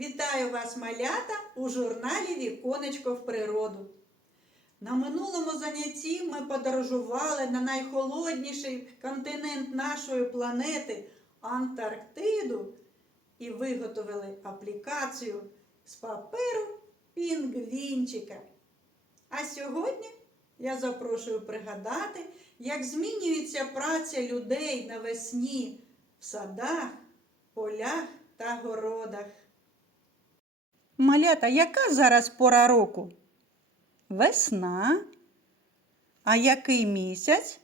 Вітаю вас, малята, у журналі Віконечко в природу. На минулому занятті ми подорожували на найхолодніший континент нашої планети Антарктиду і виготовили аплікацію з паперу пінгвінчика. А сьогодні я запрошую пригадати, як змінюється праця людей навесні в садах, полях та городах. Малята, яка зараз пора року? Весна. А який місяць?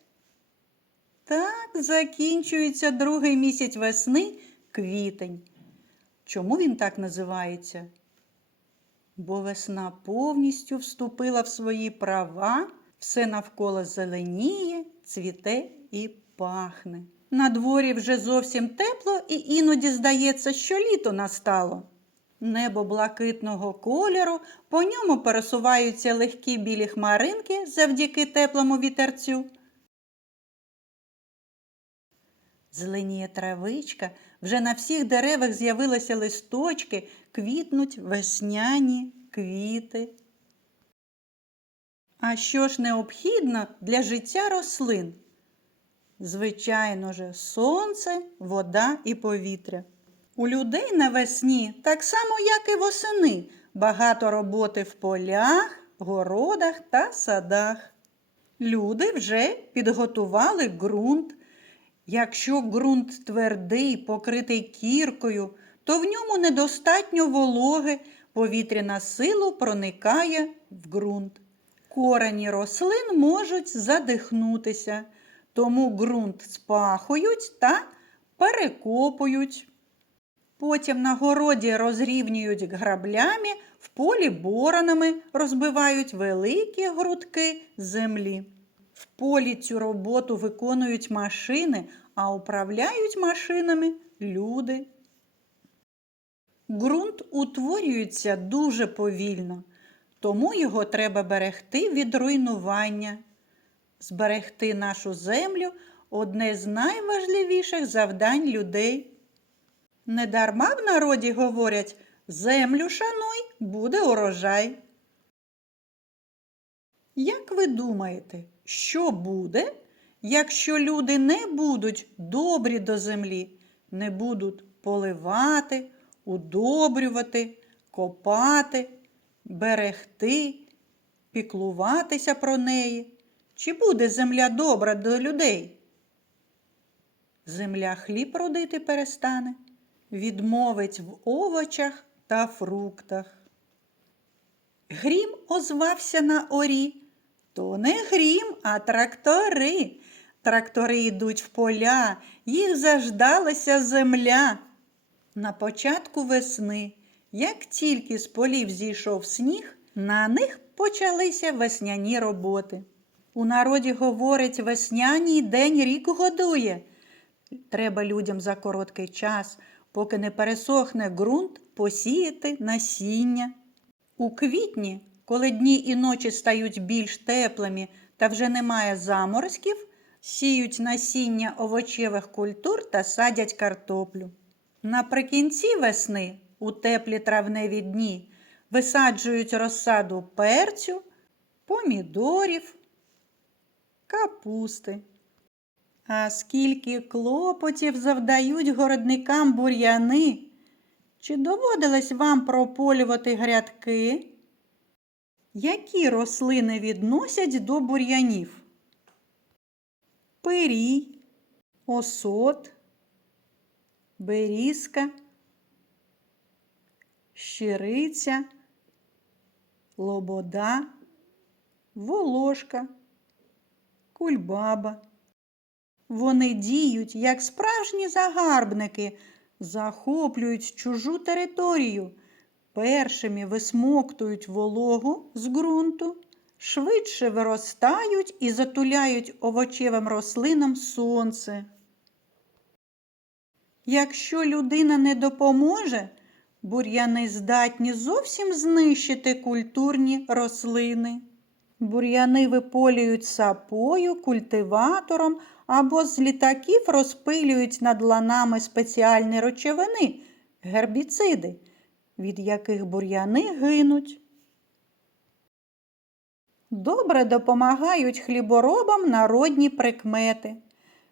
Так, закінчується другий місяць весни квітень. Чому він так називається? Бо весна повністю вступила в свої права, все навколо зеленіє, цвіте і пахне. На дворі вже зовсім тепло і іноді здається, що літо настало. Небо блакитного кольору, по ньому пересуваються легкі білі хмаринки завдяки теплому вітерцю. Зеленіє травичка, вже на всіх деревах з'явилися листочки, квітнуть весняні квіти. А що ж необхідно для життя рослин? Звичайно же, сонце, вода і повітря. У людей навесні, так само, як і восени, багато роботи в полях, городах та садах. Люди вже підготували ґрунт. Якщо ґрунт твердий, покритий кіркою, то в ньому недостатньо вологи, повітряна силу проникає в ґрунт. Корені рослин можуть задихнутися, тому ґрунт спахують та перекопують. Потім на городі розрівнюють граблями, в полі боронами розбивають великі грудки землі. В полі цю роботу виконують машини, а управляють машинами люди. Ґрунт утворюється дуже повільно, тому його треба берегти від руйнування. Зберегти нашу землю одне з найважливіших завдань людей. Недарма в народі говорять землю шануй, буде урожай. Як ви думаєте, що буде, якщо люди не будуть добрі до землі, не будуть поливати, удобрювати, копати, берегти, піклуватися про неї? Чи буде земля добра до людей? Земля хліб родити перестане, відмовить в овочах та фруктах. Грім озвався на орі. То не грім, а трактори. Трактори йдуть в поля, їх заждалася земля. На початку весни, як тільки з полів зійшов сніг, на них почалися весняні роботи. У народі говорить, весняній день рік годує. Треба людям за короткий час, поки не пересохне ґрунт, посіяти насіння. У квітні, коли дні і ночі стають більш теплими та вже немає заморозків, сіють насіння овочевих культур та садять картоплю. Наприкінці весни, у теплі травневі дні, висаджують розсаду перцю, помідорів, капусти. А скільки клопотів завдають городникам бур'яни? Чи доводилось вам прополювати грядки? Які рослини відносять до бур'янів? Пирій, осот, берізка, щириця, лобода, волошка, кульбаба. Вони діють, як справжні загарбники, захоплюють чужу територію, першими висмоктують вологу з ґрунту, швидше виростають і затуляють овочевим рослинам сонце. Якщо людина не допоможе, бур'яни здатні зовсім знищити культурні рослини. Бур'яни виполюють сапою, культиватором або з літаків розпилюють над ланами спеціальні речовини, гербіциди. від яких бур'яни гинуть. Добре допомагають хліборобам народні прикмети.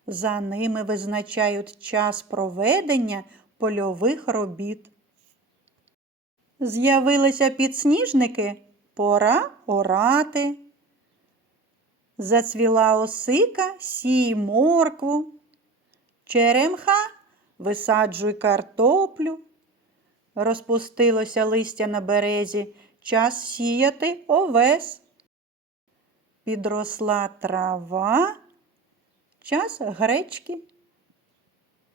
За ними визначають час проведення польових робіт. З'явилися підсніжники, пора орати. Зацвіла осика, сій моркву. Черемха висаджуй картоплю. Розпустилося листя на березі, час сіяти овес. Підросла трава, час гречки.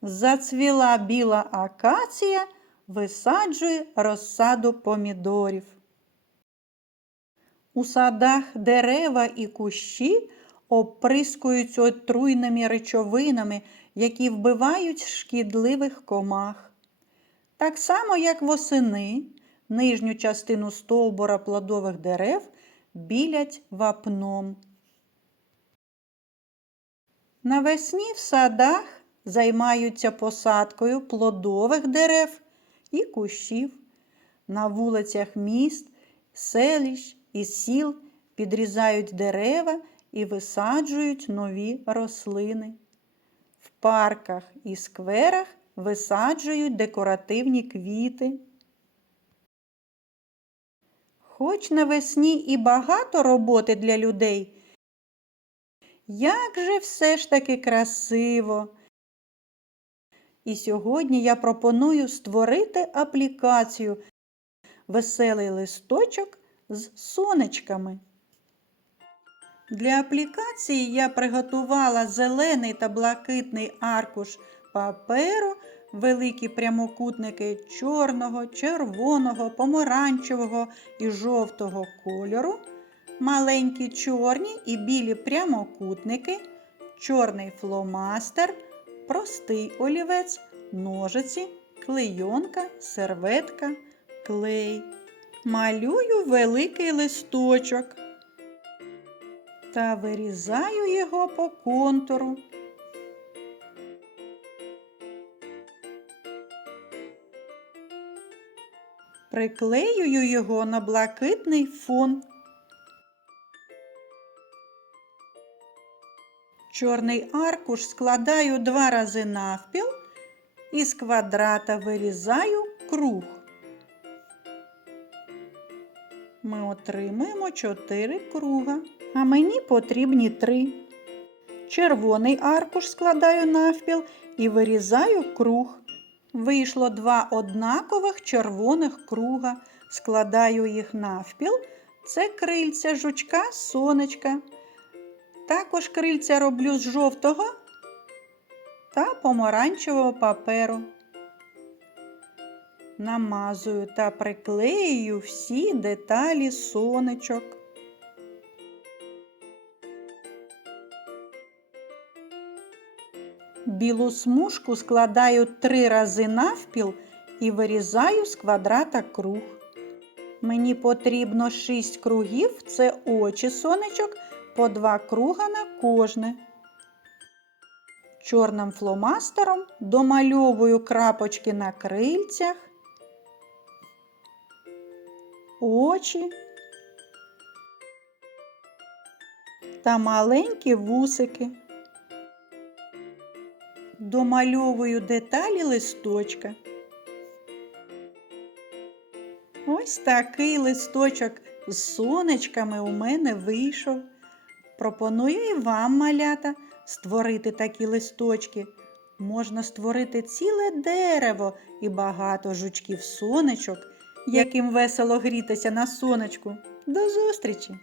Зацвіла біла акація, висаджує розсаду помідорів. У садах дерева і кущі оприскують отруйними речовинами, які вбивають шкідливих комах. Так само, як восени, нижню частину стовбура плодових дерев білять вапном. Навесні в садах займаються посадкою плодових дерев і кущів. На вулицях міст, селищ і сіл підрізають дерева і висаджують нові рослини. В парках і скверах висаджують декоративні квіти. Хоч навесні і багато роботи для людей, як же все ж таки красиво! І сьогодні я пропоную створити аплікацію Веселий листочок з сонечками. Для аплікації я приготувала зелений та блакитний аркуш паперу, великі прямокутники чорного, червоного, помаранчевого і жовтого кольору, маленькі чорні і білі прямокутники, чорний фломастер, простий олівець, ножиці, клейонка, серветка, клей. Малюю великий листочок та вирізаю його по контуру. Приклеюю його на блакитний фон. Чорний аркуш складаю два рази навпіл і з квадрата вирізаю круг. Отримаємо чотири круга, а мені потрібні три. Червоний аркуш складаю навпіл і вирізаю круг. Вийшло два однакових червоних круга. Складаю їх навпіл. Це крильця жучка сонечка. Також крильця роблю з жовтого та помаранчевого паперу. Намазую та приклеюю всі деталі сонечок. Білу смужку складаю три рази навпіл і вирізаю з квадрата круг. Мені потрібно шість кругів, це очі сонечок, по два круга на кожне. Чорним фломастером домальовую крапочки на крильцях, очі та маленькі вусики. Домальовую деталі листочка. Ось такий листочок з сонечками у мене вийшов. Пропоную і вам, малята, створити такі листочки. Можна створити ціле дерево і багато жучків сонечок, яким весело грітися на сонечку. До зустрічі!